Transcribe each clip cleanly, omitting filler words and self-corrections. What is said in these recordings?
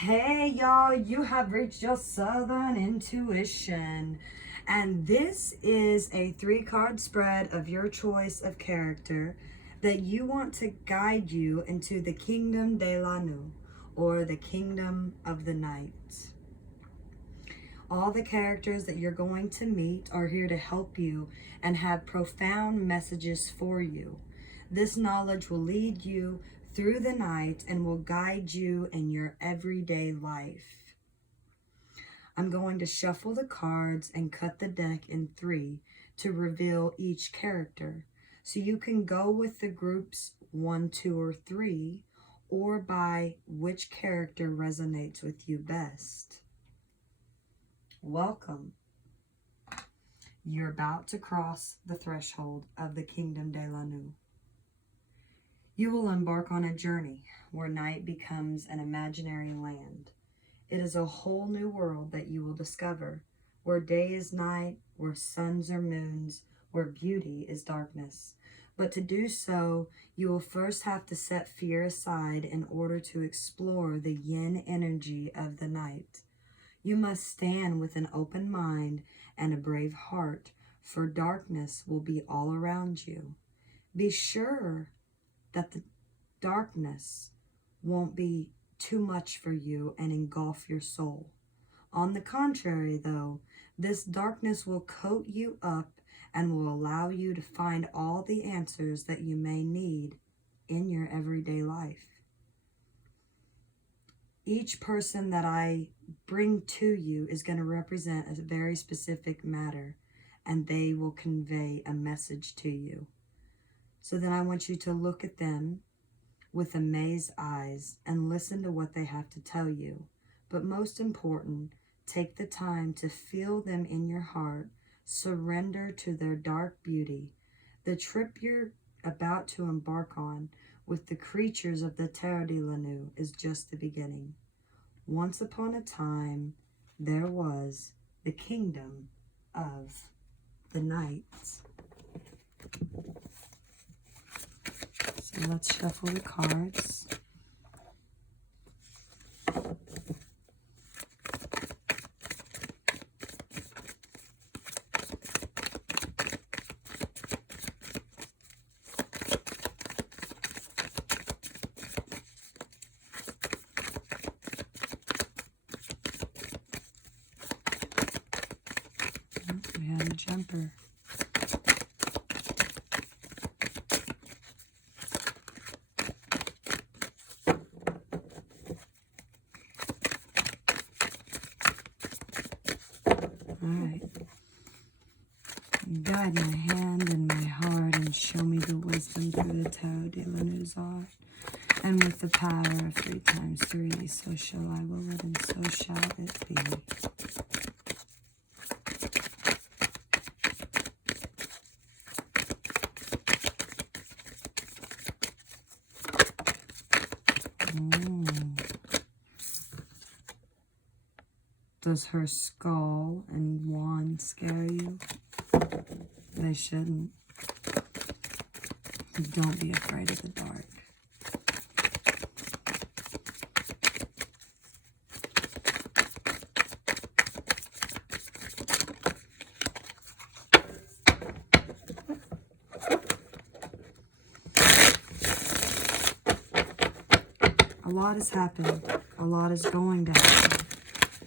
Hey y'all, you have reached your Southern Intuition. And this is a 3-card spread of your choice of character that you want to guide you into the Kingdom de la Nuit, or the Kingdom of the Night. All the characters that you're going to meet are here to help you and have profound messages for you. This knowledge will lead you through the night and will guide you in your everyday life. I'm going to shuffle the cards and cut the deck in 3 to reveal each character. So you can go with the groups 1, 2, or 3, or by which character resonates with you best. Welcome. You're about to cross the threshold of the Kingdom de la Nuit. You will embark on a journey where night becomes an imaginary land. It is a whole new world that you will discover, where day is night, where suns are moons, where beauty is darkness. But to do so, you will first have to set fear aside in order to explore the yin energy of the night. You must stand with an open mind and a brave heart, for darkness will be all around you. Be sure that the darkness won't be too much for you and engulf your soul. On the contrary, though, this darkness will coat you up and will allow you to find all the answers that you may need in your everyday life. Each person that I bring to you is going to represent a very specific matter, and they will convey a message to you. So then I want you to look at them with amazed eyes and listen to what they have to tell you. But most important, take the time to feel them in your heart, surrender to their dark beauty. The trip you're about to embark on with the creatures of the Terre de la Nuit is just the beginning. Once upon a time, there was the Kingdom of the Night. So let's shuffle the cards. We have a jumper. Alright. Guide my hand and my heart and show me the wisdom through the Tarot de la Nuit. And with the power of 3 times 3, so shall I will it, and so shall it be. Does her skull and wand scare you? They shouldn't. Don't be afraid of the dark. A lot has happened. A lot is going to happen.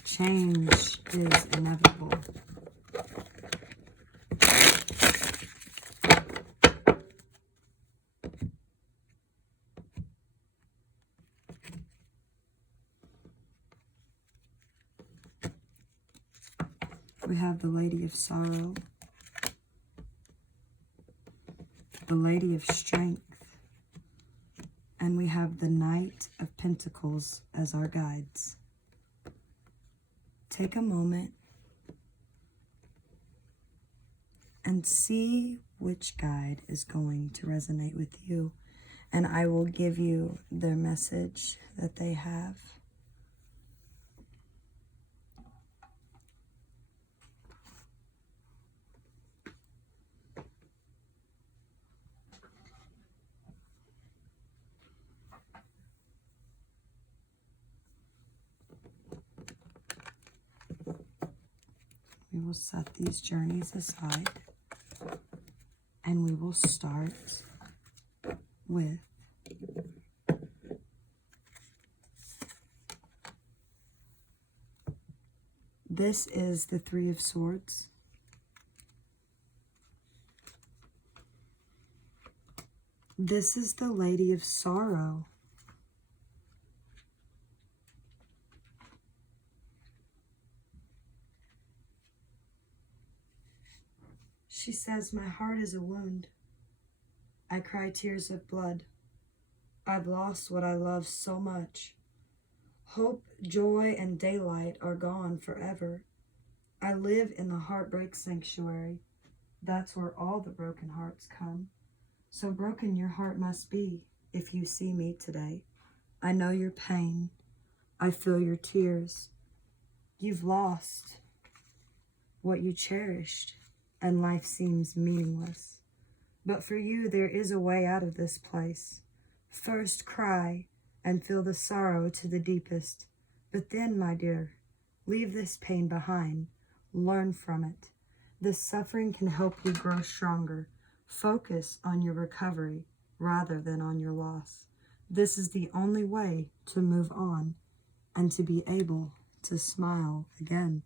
Change is inevitable. We have the Lady of Sorrow, the Lady of Strength, and we have the Knight of Pentacles as our guides. Take a moment and see which guide is going to resonate with you, and I will give you their message that they have. We will set these journeys aside and we will start with this is the Three of Swords. This is the Lady of Sorrow. She says, my heart is a wound. I cry tears of blood. I've lost what I love so much. Hope, joy, and daylight are gone forever. I live in the heartbreak sanctuary. That's where all the broken hearts come. So broken your heart must be if you see me today. I know your pain. I feel your tears. You've lost what you cherished, and life seems meaningless. But for you, there is a way out of this place. First, cry and feel the sorrow to the deepest. But then, my dear, leave this pain behind. Learn from it. This suffering can help you grow stronger. Focus on your recovery rather than on your loss. This is the only way to move on and to be able to smile again.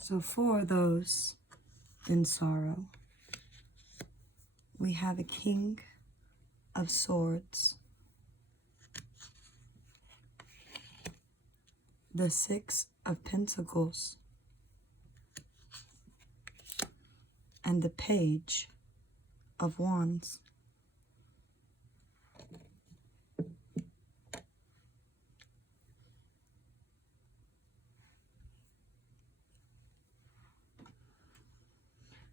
So for those in sorrow, we have a King of Swords, the Six of Pentacles, and the Page of Wands.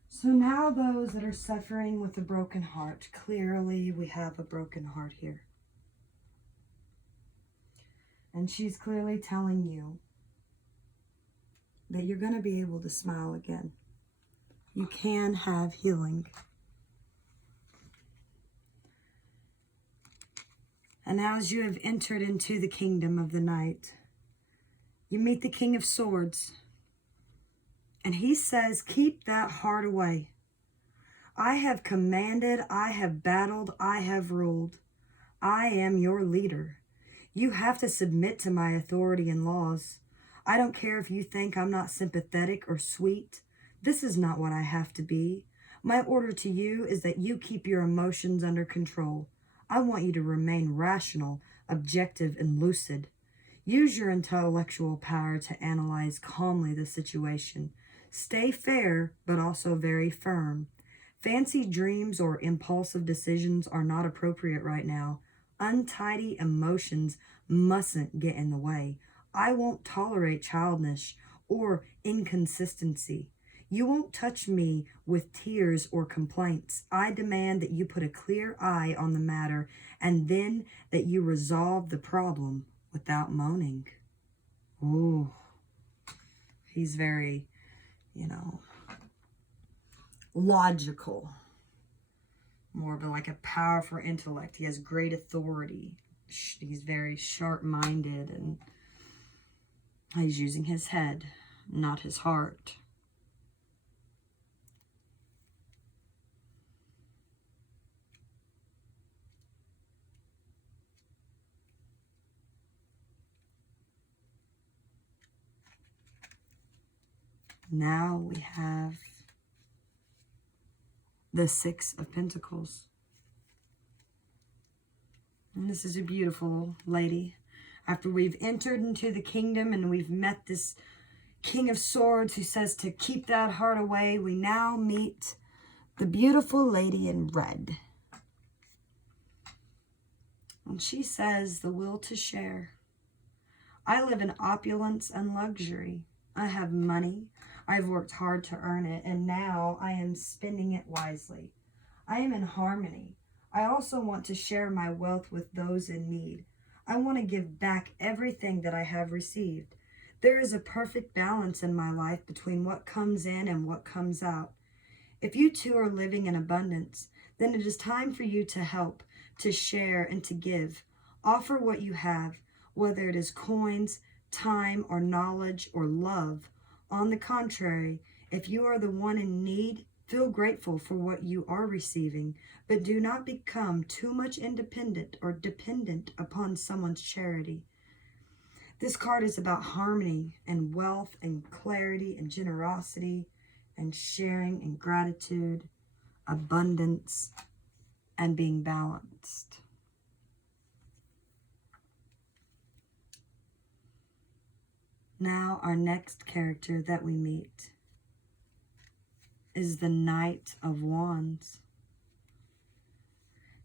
So now those that are suffering with a broken heart, clearly we have a broken heart here. And she's clearly telling you that you're going to be able to smile again. You can have healing. And as you have entered into the kingdom of the night, you meet the King of Swords. And he says, keep that heart away. I have commanded, I have battled, I have ruled. I am your leader. You have to submit to my authority and laws. I don't care if you think I'm not sympathetic or sweet. This is not what I have to be. My order to you is that you keep your emotions under control. I want you to remain rational, objective, and lucid. Use your intellectual power to analyze calmly the situation. Stay fair, but also very firm. Fancy dreams or impulsive decisions are not appropriate right now. Untidy emotions mustn't get in the way. I won't tolerate childishness or inconsistency. You won't touch me with tears or complaints. I demand that you put a clear eye on the matter and then that you resolve the problem without moaning. Ooh, he's very, logical. More of like a powerful intellect. He has great authority. He's very sharp-minded and he's using his head, not his heart. Now we have the Six of Pentacles. And this is a beautiful lady. After we've entered into the kingdom and we've met this King of Swords who says to keep that heart away, we now meet the beautiful lady in red. And she says, the will to share. I live in opulence and luxury. I have money. I've worked hard to earn it, and now I am spending it wisely. I am in harmony. I also want to share my wealth with those in need. I want to give back everything that I have received. There is a perfect balance in my life between what comes in and what comes out. If you too are living in abundance, then it is time for you to help, to share, and to give. Offer what you have, whether it is coins, time, or knowledge, or love. On the contrary, if you are the one in need, feel grateful for what you are receiving, but do not become too much independent or dependent upon someone's charity. This card is about harmony and wealth and clarity and generosity and sharing and gratitude, abundance, and being balanced. Now, our next character that we meet is the Knight of Wands.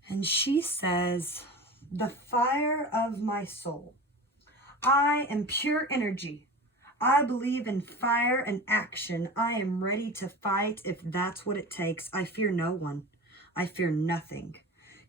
And she says, "The fire of my soul. I am pure energy. I believe in fire and action. I am ready to fight if that's what it takes. I fear no one. I fear nothing.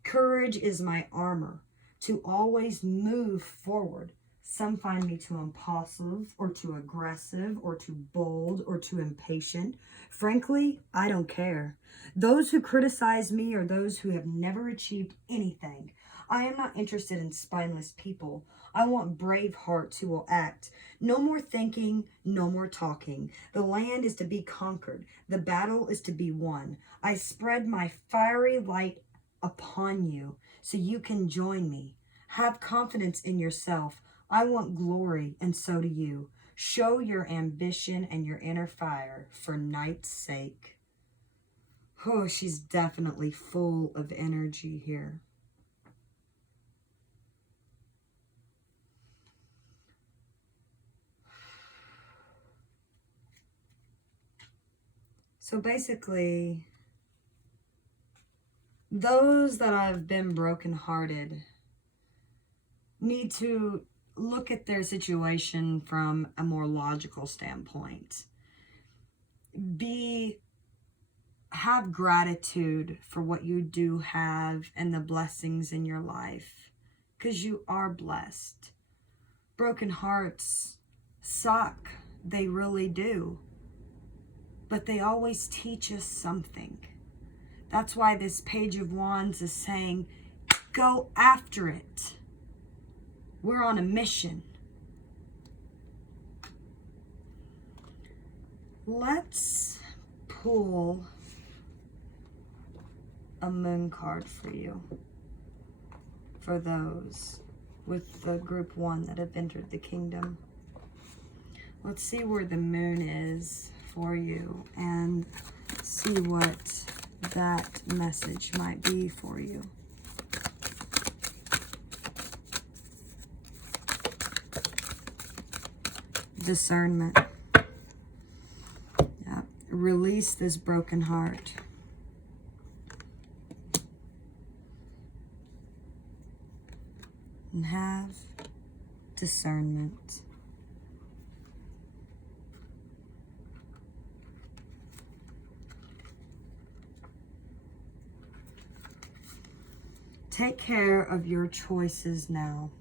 Courage is my armor to always move forward. Some find me too impulsive or too aggressive or too bold or too impatient. Frankly, I don't care. Those who criticize me are those who have never achieved anything. I am not interested in spineless people. I want brave hearts who will act. No more thinking, no more talking. The land is to be conquered. The battle is to be won. I spread my fiery light upon you so you can join me. Have confidence in yourself. I want glory, and so do you. Show your ambition and your inner fire for Night's sake." Oh, she's definitely full of energy here. So basically, those that have been brokenhearted need to look at their situation from a more logical standpoint. Have gratitude for what you do have and the blessings in your life, because you are blessed. Broken hearts suck. They really do. But they always teach us something. That's why this Page of Wands is saying, go after it. We're on a mission. Let's pull a moon card for you, for those with the group 1 that have entered the kingdom. Let's see where the moon is for you and see what that message might be for you. Discernment. Yeah. Release this broken heart. And have discernment. Take care of your choices now.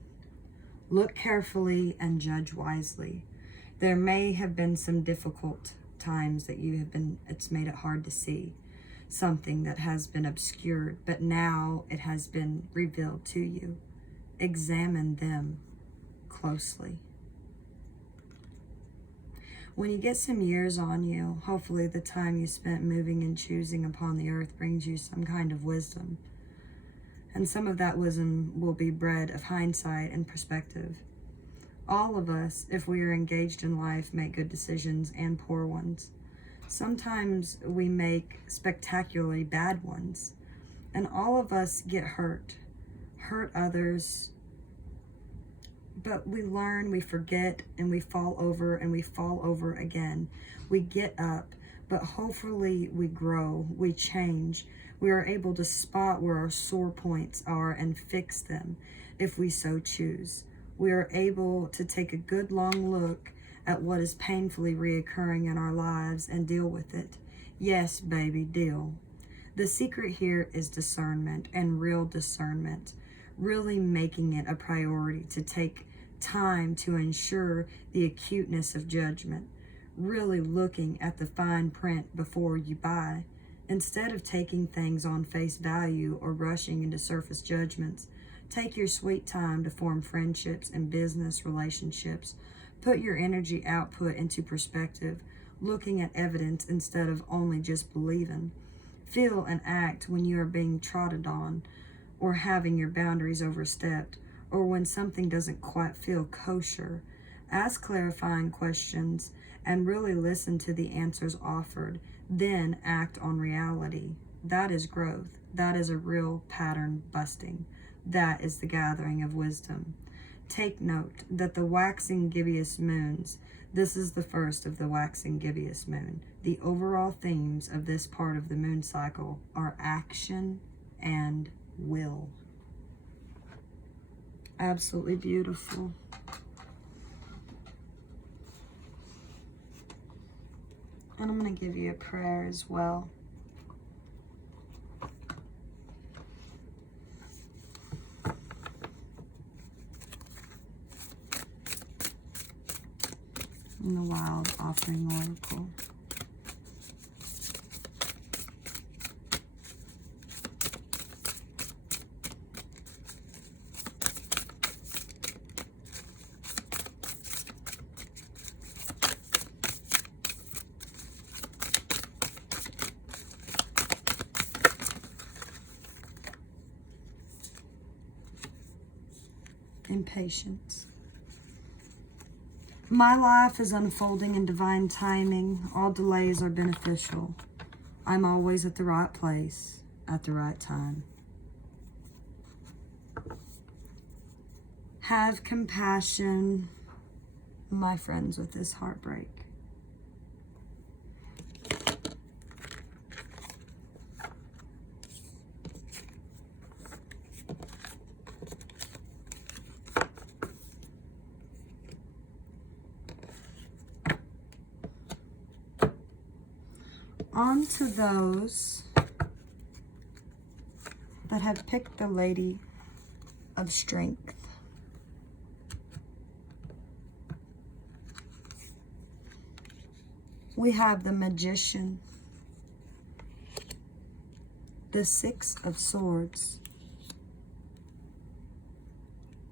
Look carefully and judge wisely. There may have been some difficult times that it's made it hard to see. Something that has been obscured, but now it has been revealed to you. Examine them closely. When you get some years on you, hopefully the time you spent moving and choosing upon the earth brings you some kind of wisdom. And some of that wisdom will be bred of hindsight and perspective. All of us, if we are engaged in life, make good decisions and poor ones. Sometimes we make spectacularly bad ones. And all of us get hurt others. But we learn, we forget, and we fall over, and we fall over again. We get up, but hopefully we grow, we change. We are able to spot where our sore points are and fix them if we so choose. We are able to take a good long look at what is painfully reoccurring in our lives and deal with it. Yes, baby, deal. The secret here is discernment, and real discernment. Really making it a priority to take time to ensure the acuteness of judgment. Really looking at the fine print before you buy. Instead of taking things on face value or rushing into surface judgments, take your sweet time to form friendships and business relationships. Put your energy output into perspective, looking at evidence instead of only just believing. Feel and act when you are being trodden on, or having your boundaries overstepped, or when something doesn't quite feel kosher. Ask clarifying questions and really listen to the answers offered. Then act on reality. That is growth. That is a real pattern busting. That is the gathering of wisdom. Take note that the waxing gibbous moons, this is the first of the waxing gibbous moon. The overall themes of this part of the moon cycle are action and will. Absolutely beautiful. And I'm going to give you a prayer as well. In the Wild Offering Oracle. Impatience. My life is unfolding in divine timing. All delays are beneficial. I'm always at the right place at the right time. Have compassion, my friends, with this heartbreak. On to those that have picked the Lady of Strength. We have the Magician, the Six of Swords,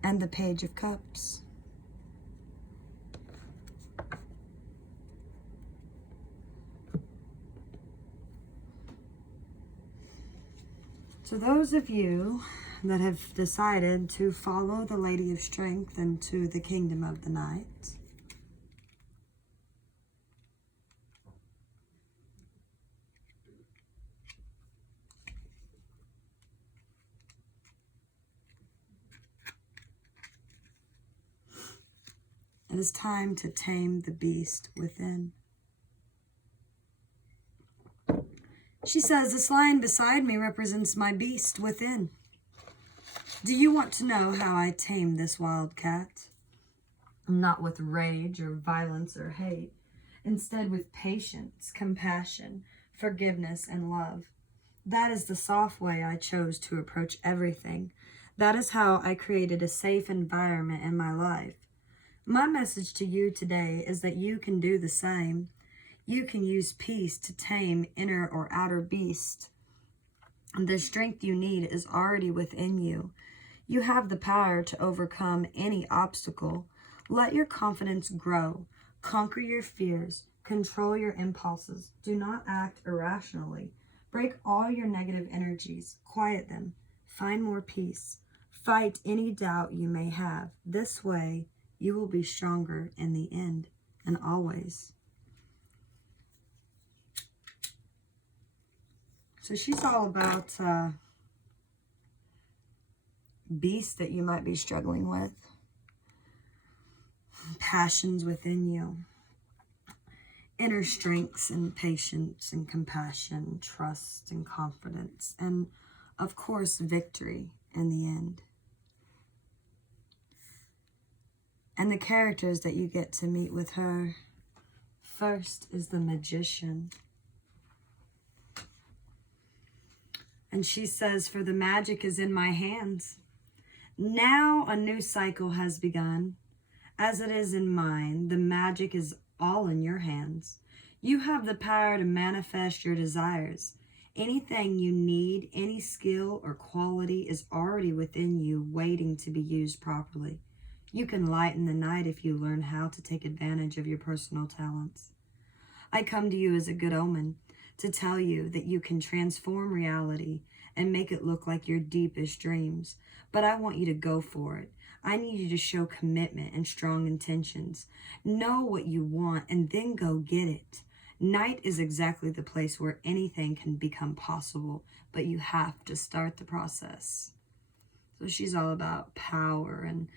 and the Page of Cups. So those of you that have decided to follow the Lady of Strength into the Kingdom of the Night, it is time to tame the beast within. She says, this lion beside me represents my beast within. Do you want to know how I tame this wild cat? Not with rage or violence or hate. Instead with patience, compassion, forgiveness, and love. That is the soft way I chose to approach everything. That is how I created a safe environment in my life. My message to you today is that you can do the same. You can use peace to tame inner or outer beast. The strength you need is already within you. You have the power to overcome any obstacle. Let your confidence grow. Conquer your fears. Control your impulses. Do not act irrationally. Break all your negative energies. Quiet them. Find more peace. Fight any doubt you may have. This way, you will be stronger in the end and always. So she's all about beasts that you might be struggling with, passions within you, inner strengths and patience and compassion, trust and confidence, and of course, victory in the end. And the characters that you get to meet with her, first is the Magician. And she says, for the magic is in my hands. Now a new cycle has begun. As it is in mine, the magic is all in your hands. You have the power to manifest your desires. Anything you need, any skill or quality is already within you, waiting to be used properly. You can lighten the night if you learn how to take advantage of your personal talents. I come to you as a good omen to tell you that you can transform reality and make it look like your deepest dreams. But I want you to go for it. I need you to show commitment and strong intentions. Know what you want and then go get it. Night is exactly the place where anything can become possible, but you have to start the process. So she's all about power and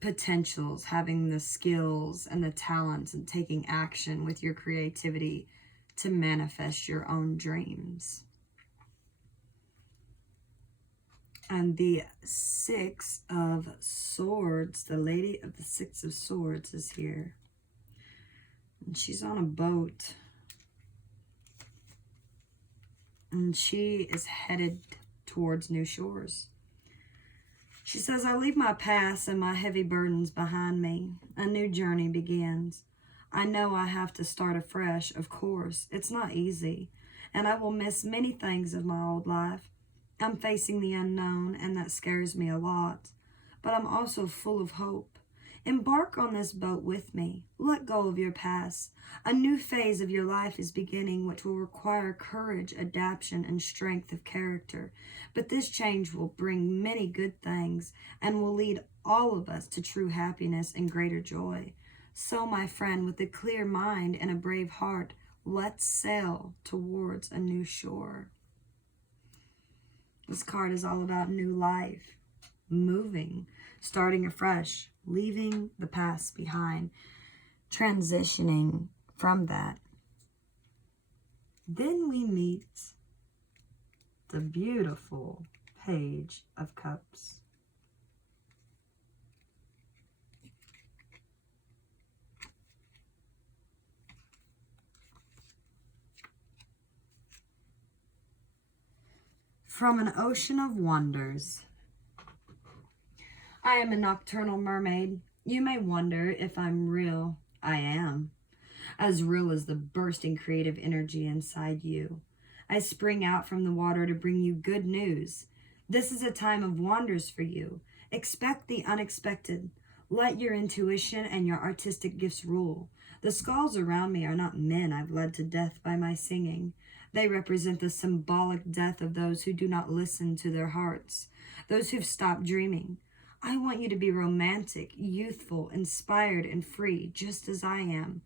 potentials, having the skills and the talents and taking action with your creativity to manifest your own dreams. And the Six of Swords, the Lady of the Six of Swords is here. And she's on a boat. And she is headed towards new shores. She says, I leave my past and my heavy burdens behind me. A new journey begins. I know I have to start afresh, of course. It's not easy. And I will miss many things of my old life. I'm facing the unknown, and that scares me a lot. But I'm also full of hope. Embark on this boat with me. Let go of your past. A new phase of your life is beginning, which will require courage, adaptation, and strength of character. But this change will bring many good things and will lead all of us to true happiness and greater joy. So, my friend, with a clear mind and a brave heart, let's sail towards a new shore. This card is all about new life, moving, starting afresh, leaving the past behind, transitioning from that. Then we meet the beautiful Page of Cups. From an ocean of wonders. I am a nocturnal mermaid. You may wonder if I'm real. I am. As real as the bursting creative energy inside you. I spring out from the water to bring you good news. This is a time of wonders for you. Expect the unexpected. Let your intuition and your artistic gifts rule. The skulls around me are not men I've led to death by my singing. They represent the symbolic death of those who do not listen to their hearts, those who've stopped dreaming. I want you to be romantic, youthful, inspired, and free, just as I am.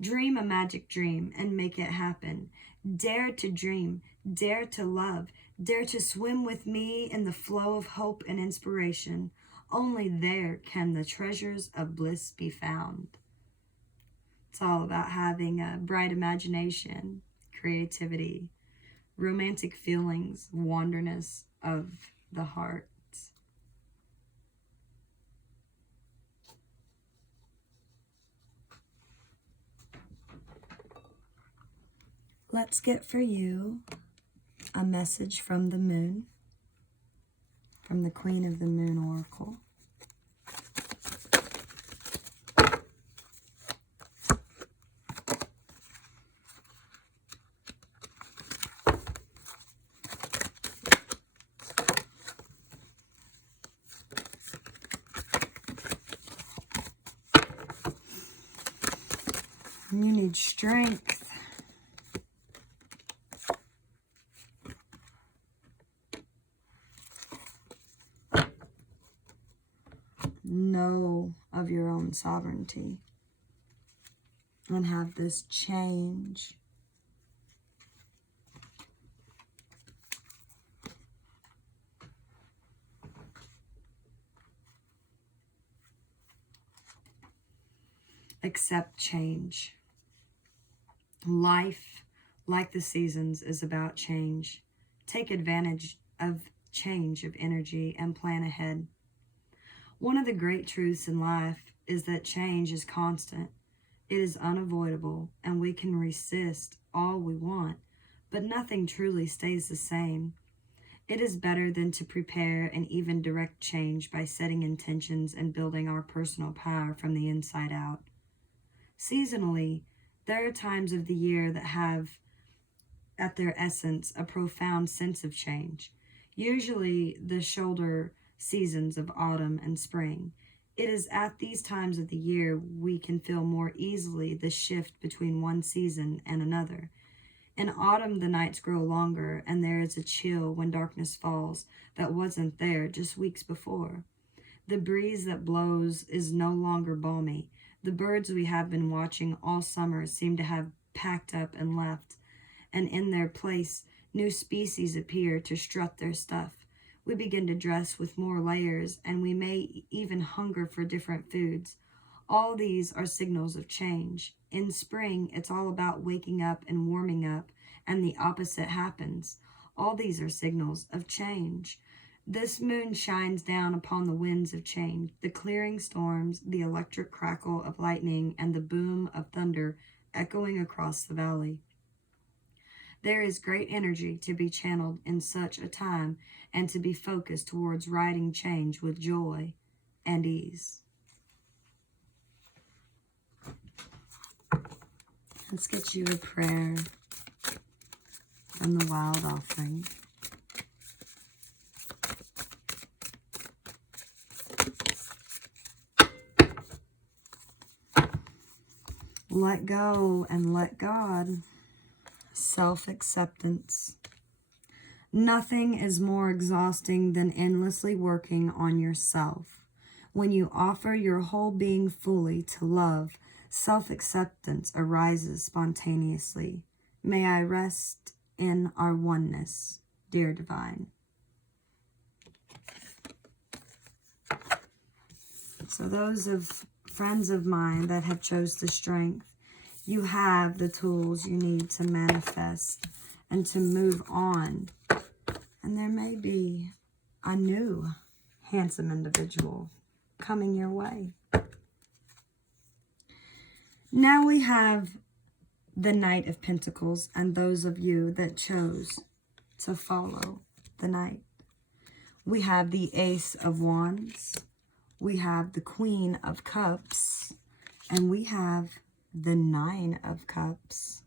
Dream a magic dream and make it happen. Dare to dream, dare to love, dare to swim with me in the flow of hope and inspiration. Only there can the treasures of bliss be found. It's all about having a bright imagination, creativity, romantic feelings, wonderness of the heart. Let's get for you a message from the moon, from the Queen of the Moon Oracle. You need strength. Know of your own sovereignty and have this change. Accept change. Life, like the seasons, is about change. Take advantage of change of energy and plan ahead. One of the great truths in life is that change is constant. It is unavoidable, and we can resist all we want, but nothing truly stays the same. It is better than to prepare and even direct change by setting intentions and building our personal power from the inside out. Seasonally, there are times of the year that have at their essence, a profound sense of change. Usually the shoulder seasons of autumn and spring. It is at these times of the year we can feel more easily the shift between one season and another. In autumn, the nights grow longer, and there is a chill when darkness falls that wasn't there just weeks before. The breeze that blows is no longer balmy. The birds we have been watching all summer seem to have packed up and left, and in their place, new species appear to strut their stuff. We begin to dress with more layers, and we may even hunger for different foods. All these are signals of change. In spring, it's all about waking up and warming up, and the opposite happens. All these are signals of change. This moon shines down upon the winds of change, the clearing storms, the electric crackle of lightning, and the boom of thunder echoing across the valley. There is great energy to be channeled in such a time and to be focused towards riding change with joy and ease. Let's get you a prayer from the Wild Offering. Let go and let God. Self-acceptance. Nothing is more exhausting than endlessly working on yourself. When you offer your whole being fully to love, self-acceptance arises spontaneously. May I rest in our oneness, dear Divine. So those of friends of mine that have chose the strength, you have the tools you need to manifest and to move on. And there may be a new handsome individual coming your way. Now we have the Knight of Pentacles and those of you that chose to follow the Knight. We have the Ace of Wands. We have the Queen of Cups. And we have the Nine of Cups.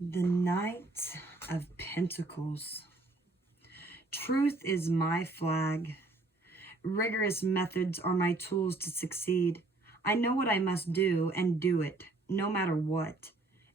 The Knight of Pentacles. Truth is my flag. Rigorous methods are my tools to succeed. I know what I must do and do it, no matter what.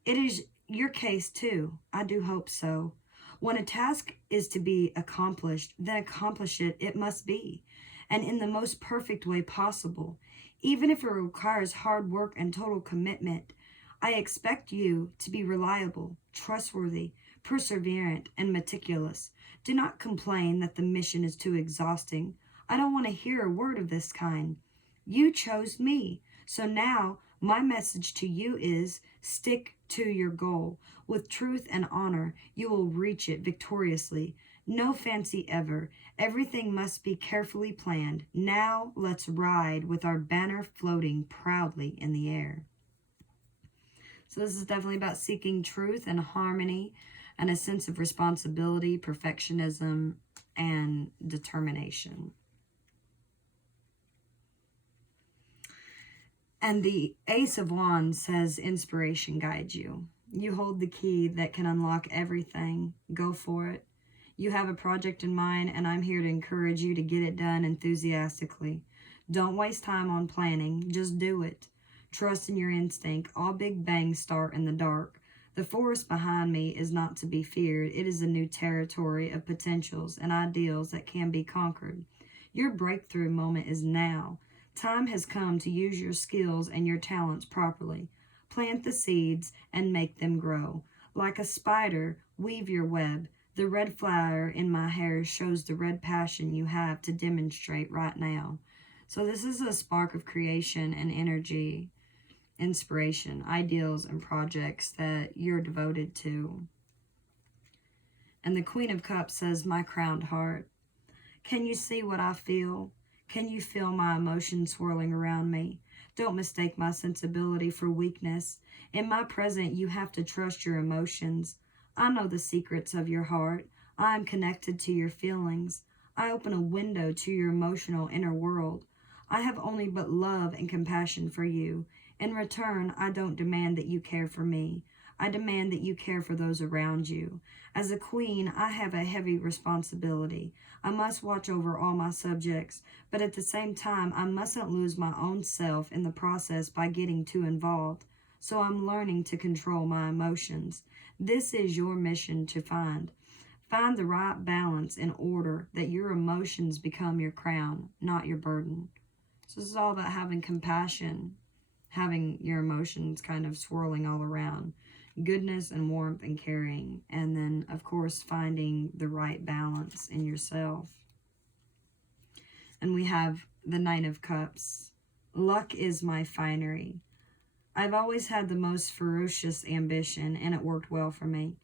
It is your case too. I do hope so. When a task is to be accomplished, then accomplish it, it must be, and in the most perfect way possible. Even if it requires hard work and total commitment, I expect you to be reliable, trustworthy, perseverant, and meticulous. Do not complain that the mission is too exhausting. I don't want to hear a word of this kind. You chose me, so now my message to you is stick to your goal. With truth and honor, you will reach it victoriously. No fancy ever. Everything must be carefully planned. Now let's ride with our banner floating proudly in the air. So this is definitely about seeking truth and harmony and a sense of responsibility, perfectionism, and determination. And the Ace of Wands says inspiration guides you. You hold the key that can unlock everything. Go for it. You have a project in mind, and I'm here to encourage you to get it done enthusiastically. Don't waste time on planning. Just do it. Trust in your instinct. All big bangs start in the dark. The forest behind me is not to be feared. It is a new territory of potentials and ideals that can be conquered. Your breakthrough moment is now. Time has come to use your skills and your talents properly. Plant the seeds and make them grow. Like a spider, weave your web. The red flower in my hair shows the red passion you have to demonstrate right now. So this is a spark of creation and energy, inspiration, ideals, and projects that you're devoted to. And the Queen of Cups says, my crowned heart. Can you see what I feel? Can you feel my emotions swirling around me? Don't mistake my sensibility for weakness. In my present, you have to trust your emotions. I know the secrets of your heart. I am connected to your feelings. I open a window to your emotional inner world. I have only but love and compassion for you. In return, I don't demand that you care for me. I demand that you care for those around you. As a queen, I have a heavy responsibility. I must watch over all my subjects, but at the same time, I mustn't lose my own self in the process by getting too involved. So I'm learning to control my emotions. This is your mission to find. Find the right balance in order that your emotions become your crown, not your burden. So this is all about having compassion, having your emotions kind of swirling all around. Goodness and warmth and caring. And then, of course, finding the right balance in yourself. And we have the Knight of Cups. Luck is my finery. I've always had the most ferocious ambition, and it worked well for me.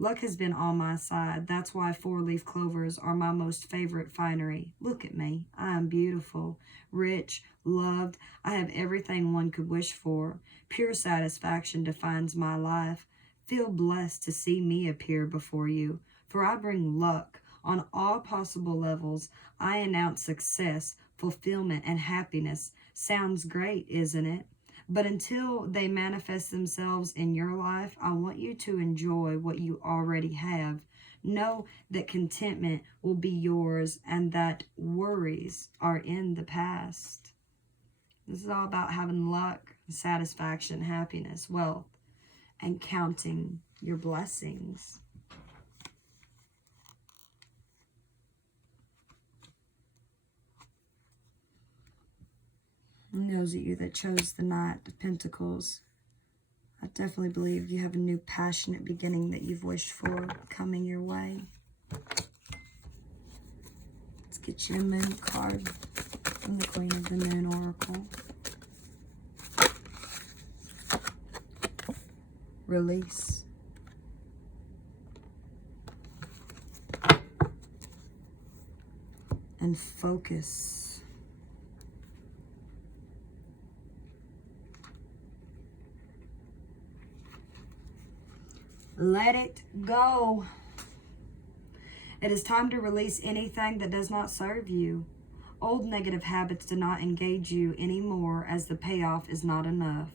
Luck has been on my side. That's why four-leaf clovers are my most favorite finery. Look at me. I am beautiful, rich, loved. I have everything one could wish for. Pure satisfaction defines my life. Feel blessed to see me appear before you, for I bring luck on all possible levels. I announce success, fulfillment, and happiness. Sounds great, isn't it? But until they manifest themselves in your life, I want you to enjoy what you already have. Know that contentment will be yours and that worries are in the past. This is all about having luck, satisfaction, happiness, wealth, and counting your blessings. And those of you that chose the Knight of Pentacles, I definitely believe you have a new passionate beginning that you've wished for coming your way. Let's get you a Moon card from the Queen of the Moon Oracle. Release. And focus. Let it go. It is time to release anything that does not serve you. Old negative habits do not engage you anymore as the payoff is not enough.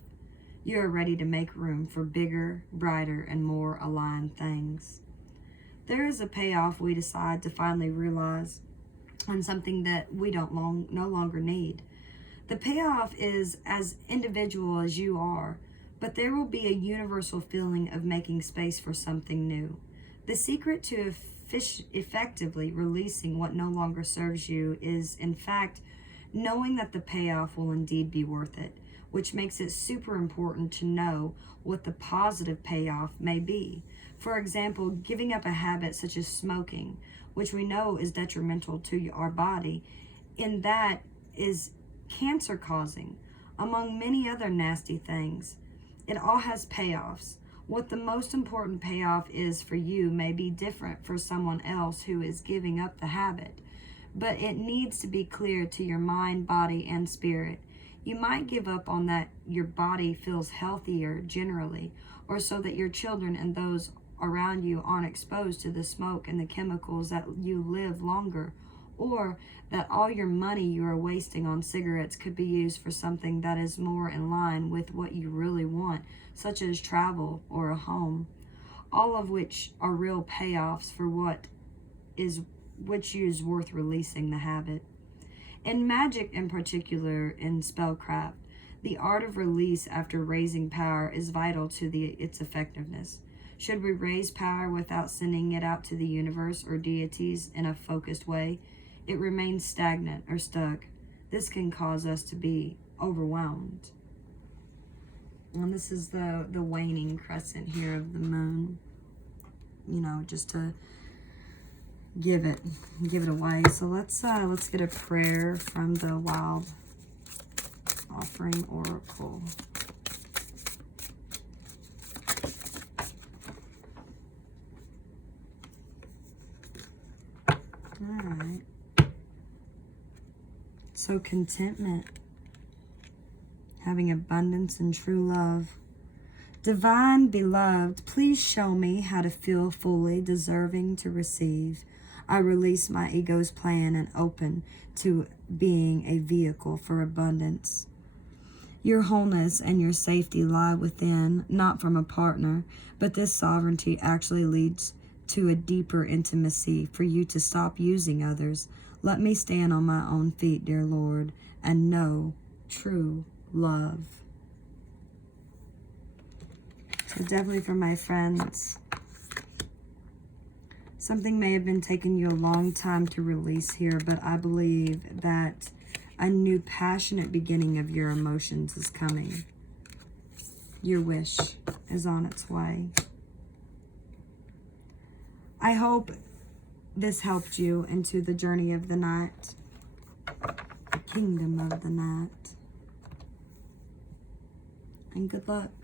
You are ready to make room for bigger, brighter, and more aligned things. There is a payoff we decide to finally realize on something that we no longer need. The payoff is as individual as you are, but there will be a universal feeling of making space for something new. The secret to effectively releasing what no longer serves you is, in fact, knowing that the payoff will indeed be worth it, which makes it super important to know what the positive payoff may be. For example, giving up a habit such as smoking, which we know is detrimental to our body, in that is cancer causing, among many other nasty things. It all has payoffs. What the most important payoff is for you may be different for someone else who is giving up the habit, but it needs to be clear to your mind, body, and spirit. You might give up on that your body feels healthier generally, or so that your children and those around you aren't exposed to the smoke and the chemicals that you live longer, or that all your money you are wasting on cigarettes could be used for something that is more in line with what you really want, such as travel or a home, all of which are real payoffs for which is worth releasing the habit. In magic, in particular in spellcraft, the art of release after raising power is vital to its effectiveness. Should we raise power without sending it out to the universe or deities in a focused way, it remains stagnant or stuck. This can cause us to be overwhelmed. And this is the waning crescent here of the moon. You know, just to give it away. So let's get a prayer from the Wild Offering Oracle. All right. So contentment, having abundance and true love. Divine beloved, please show me how to feel fully deserving to receive. I release my ego's plan and open to being a vehicle for abundance. Your wholeness and your safety lie within, not from a partner, but this sovereignty actually leads to a deeper intimacy for you to stop using others. Let me stand on my own feet, dear Lord, and know true love. So definitely for my friends, something may have been taking you a long time to release here, but I believe that a new passionate beginning of your emotions is coming. Your wish is on its way. I hope this helped you into the journey of the night, the kingdom of the night. And good luck.